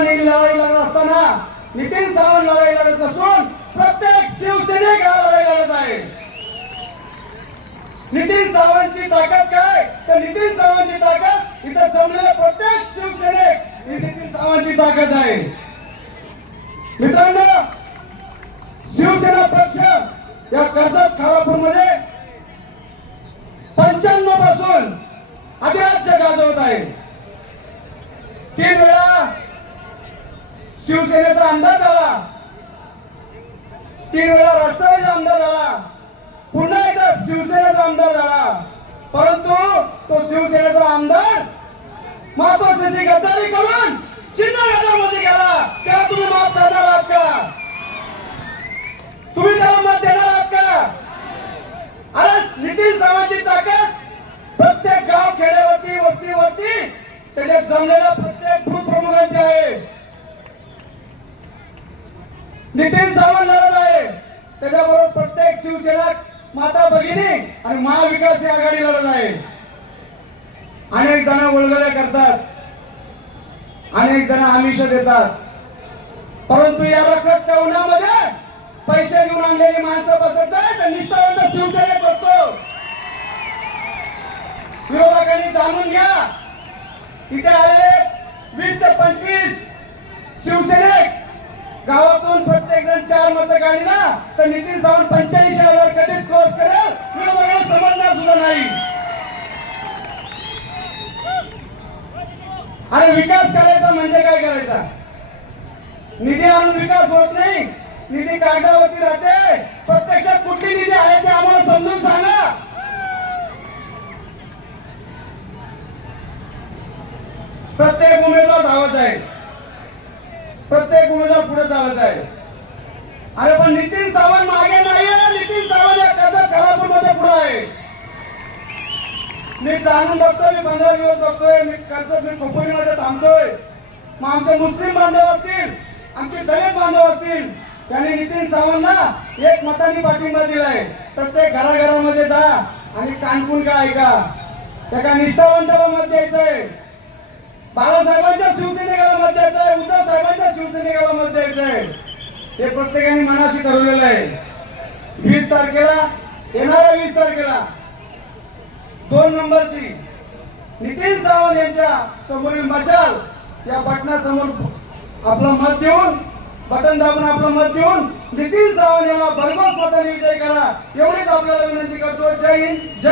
लढाई लढत असताना नितीन सावंत लढाई लढत नसून प्रत्येक शिवसैनिक हा लढाई लढत आहे. नितीन सावंतची ताकद काय? तर नितीन सावंतची ताकद इथं जमलेले प्रत्येक शिवसैनिक ही नितीन सावंतची ताकद आहे. मित्रांनो शिवसेना पक्ष या कर्जत खालापूरमध्ये पंच्याण्णवपासून अधिराज्य गाजवत आहे. तीन वेळा शिवसेनेचा आमदार झाला. तीन वेळा राष्ट्रवादीचा आमदार झाला. पुन्हा एकदा शिवसेनेचा आमदार झाला. परंतु तो शिवसेनेचा आमदार महत्वाची गद्दारी करून शिंदे गटामध्ये गेला. त्याला तुम्ही माफ करणार आहात का तुम्ही त्याला मत देणार आहात का अरे नितीन सावंतची ताकद प्रत्येक गाव खेड्यावरती वस्तीवरती त्याच्यात जमलेल्या प्रत्येक भूत प्रमुखांची आहे नितीन सावंत लढत आहे त्याच्याबरोबर प्रत्येक शिवसेना माता भगिनी आणि महाविकास आघाडी लढत आहे. अनेक जण वळगल्या करतात. अनेक जण आमिष देतात. परंतु या रखरखत्या उन्हामध्ये पैसे घेऊन आणलेली माणसं बसत नाही निष्ठावंत शिवसेनेत बसतो. विरोधकांनी जाणून घ्या. इथे आलेले वीस ते पंचवीस शिवसेनेक गावातून जण चार मत काढली ना तर नितीन सावंत पंच्याऐंशी हजार कधीच क्रॉस करेल? विरोधकांना समजणार सुद्धा नाही. अरे विकास करायचा म्हणजे काय करायचा? निधी आणून विकास होत नाही. निधी कागदावरती राहते. प्रत्यक्षात कुठली निधी आहे ते आम्हाला समजून सांगा. प्रत्येक उमेदवार धावत आहे. प्रत्येक उमेदवार पुढे चालत आहे. अरे पण नितीन सावंत मागे नाही आहे नितीन सावंत या कर्जत खालापूरमध्ये पुढे आहे. मी जाणून बघतोय मी पंधरा दिवस बघतोय मी कर्जत मी खोपोलीमध्ये थांबतोय. मग आमचे मुस्लिम बांधव असतील आमचे दलित बांधव असतील त्यांनी नितीन सावंतना एक मतांनी पाठिंबा दिलाय. प्रत्येक घराघरामध्ये जा आणि कानपूर का ऐका. त्या निष्ठावंताला मत द्यायचंय. बाळासाहेबांच्या शिवसेनेला मत द्यायचंय उद्धव साहेबांच्या हे प्रत्येकाने मनाशी ठरवलेलं आहे. वीस तारखेला येणाऱ्या वीस तारखेला दोन नंबरची नितीन सावंत यांच्या समोरील मशाल या बटनासमोर आपलं मत देऊन बटन दाबून आपलं मत देऊन नितीन सावंत यांना भरघोस मताने विजय करा. एवढीच आपल्याला विनंती करतो. जय हिंद जय